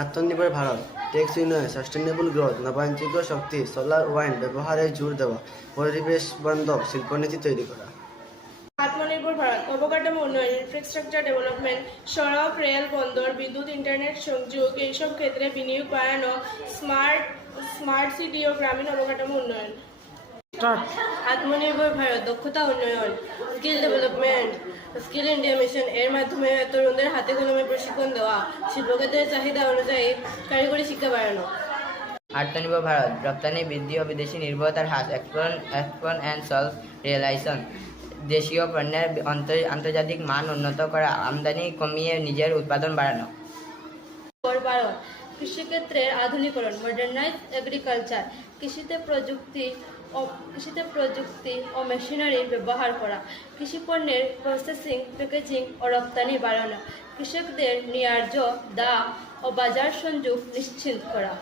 আত্মনির্ভর ভারত, টেক্স উন্নয়ন, sustainable growth, নবায়নযোগ্য শক্তি, solar wind ব্যবহারে জোর দেওয়া, পরিবেশ বান্ধব শিল্পনীতি তৈরি করা। আত্মনির্ভর ভারত, অবকাঠামো উন্নয়ন, ইনফ্রাস্ট্রাকচার ডেভেলপমেন্ট, সড়ক, রেল, বন্দর, বিদ্যুৎ, ইন্টারনেট সংযোগ এইসব ক্ষেত্রে বিনিয়োগ বাড়ানো, স্মার্ট সিটি ও গ্রামীণ অবকাঠামো উন্নয়ন। আত্মনির্ভর ভারত, দক্ষতা উন্নয়ন, skill development, skill India mission এর মাধ্যমে তরুণদের হাতে কলমে প্রশিক্ষণ দেওয়া, শিল্পক্ষেত্রের চাহিদা অনুযায়ী কারিগরি শিক্ষা বাড়ানো। আত্মনির্ভর ভারত, রপ্তানি বৃদ্ধি ও বিদেশি নির্ভরতার হ্রাস, এক্সপোর্ট অ্যান্ড সেলফ রিয়েলাইজেশন, দেশীয় পণ্যের আন্তর্জাতিক মান উন্নত করা, আমদানি কমিয়ে নিজের উৎপাদন বাড়ানো। ভারত, কৃষিক্ষেত্রের আধুনিকরণ, মডার্নাইজ এগ্রিকালচার, কৃষিতে প্রযুক্তি ও মেশিনারি ব্যবহার করা, কৃষি পণ্যের প্রসেসিং, প্যাকেজিং ও রপ্তানি বাড়ানো, কৃষকদের ন্যায্য দাম ও বাজার সংযোগ নিশ্চিত করা।